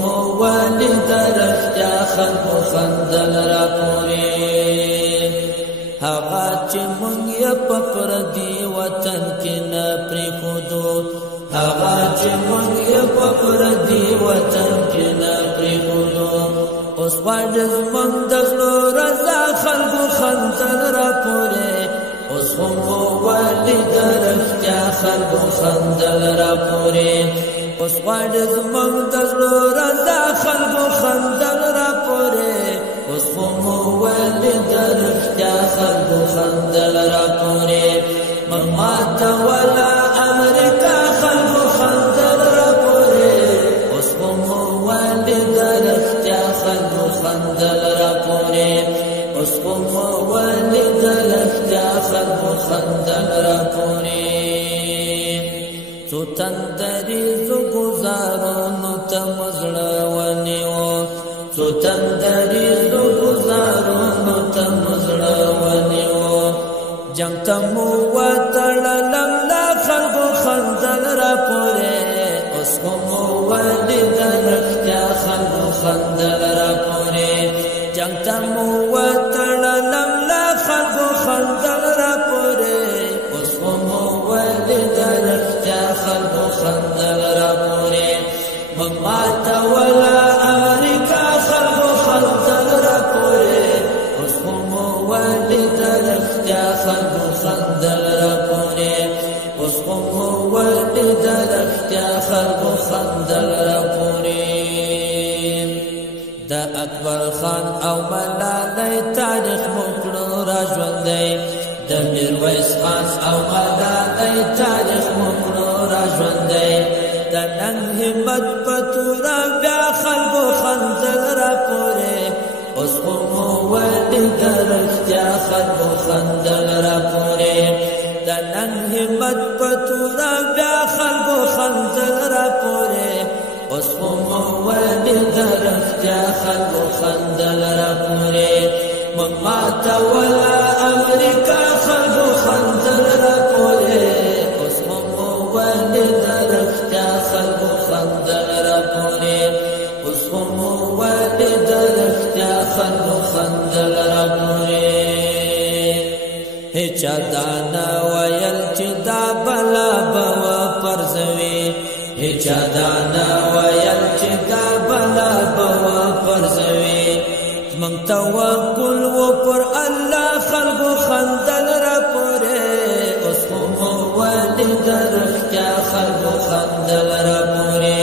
مو والد رښتیا خلکو خندل را پورې هغه چې موږ یې په پردي وطن کې نه پرېښودو هغه چې موږ یې په پردي وطن کې نه پرېښودو اوس غواړي زموږ د زړه رضا خلکو خندل را پورې اوس خو مو والد رښتیا خلکو خندل را پورې اوس غواړي زموږ د زړه رضا خلکو خندل را پورې اوس خو مو والد رښتیا خلکو خندل را پورې موږ ماته ولا امریکا خلکو خندل را پورې اوس خو مو والد رښتیا خلکو خندل را پورې اوس خو مو والد رښتیا خلکو خندل را پورې څو تندریزو گزارونو ته مزړه ونیو څو تندریزو گزارونو ته مزړه ونیو جنگ ته مو وتړلم لا خلکو خندل را پورې اوس خو مو والد رښتیا خلکو خندل را پورې جنگ ته مو وتړلم لا خلکو خندل را پورې اوس خو مو والد رښتیا خلکو خندل را پورې موږ ماته ولا امریکا خلکو خندل را پورې اوس خو مو والد رښتیا خلکو خندل را پورې اوس خو مو والد رښتیا خلکو خندل را پورې د اکبر خان او ملالۍ تاریخ مو کړو را ژوندی د میرویس خان او ملالۍ تاریخ مو کړو را ژوندی د نن همت په توره بیا خلکو خندل را پورې اوس خو مو والد رښتیا خلکو خندل را پورې د نن همت په توره بیا خلکو خندل را پورې اوس خو مو والد رښتیا خلکو خندل را پورې موږ ماته ولا امریکا خلکو خندل را پورې اوس خو مو والد رښتیا خلکو خندل را پورې اوس خو مو والد رښتیا خلکو خندل را پورې هیچا دا نه ویل چې دا بلا به وپرځوي هیچا دا نه ویل چې دا بلا به وپرځوي زموږ توکل و پر الله خلکو خندل را پورې اوس خو مو والد رښتیا خلکو خندل را پورې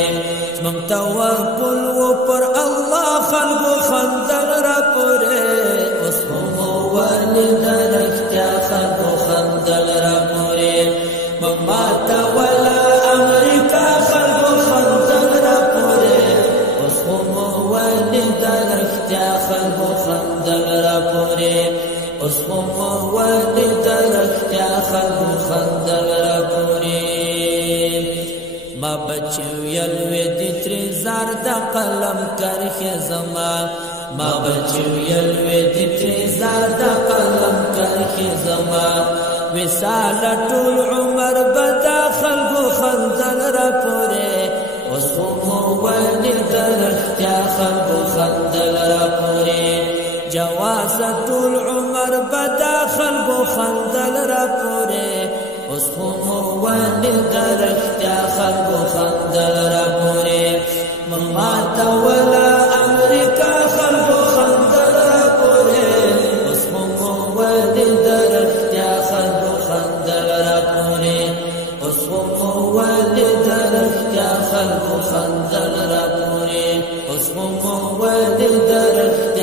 زموږ توکل و پر الله خلکو خندل را پورې اوس خو مو والد رښتیا خلکو خندل را پورې موږ ماته ولا امریکا خلکو خندل را پورې اوس خو مو والد رښتیا خلکو خندل را پورې اوس خو مو والد رښتیا خلکو خندل را پورې ما بچو یلوی دی تریزار دا قلم کرخی زما ما بچو یلوی دی تریزار دا قلم کرخی زما وصال ټول عمر بدا خلکو خندل را پورې اوس خو مو والد رښتیا خلکو خندل را پورې جواز ټول عمر بدا خلکو خندل را پورې اوس خو مو والد رښتیا خلکو خندل را پورې موږ ماته ولا امریکا خلکو خندل را پورې اوس خو مو والد رښتیا خلکو خندل را پورې اوس خو مو والد رښتیا خلکو خندل را پورې اوس خو مو والد رښتیا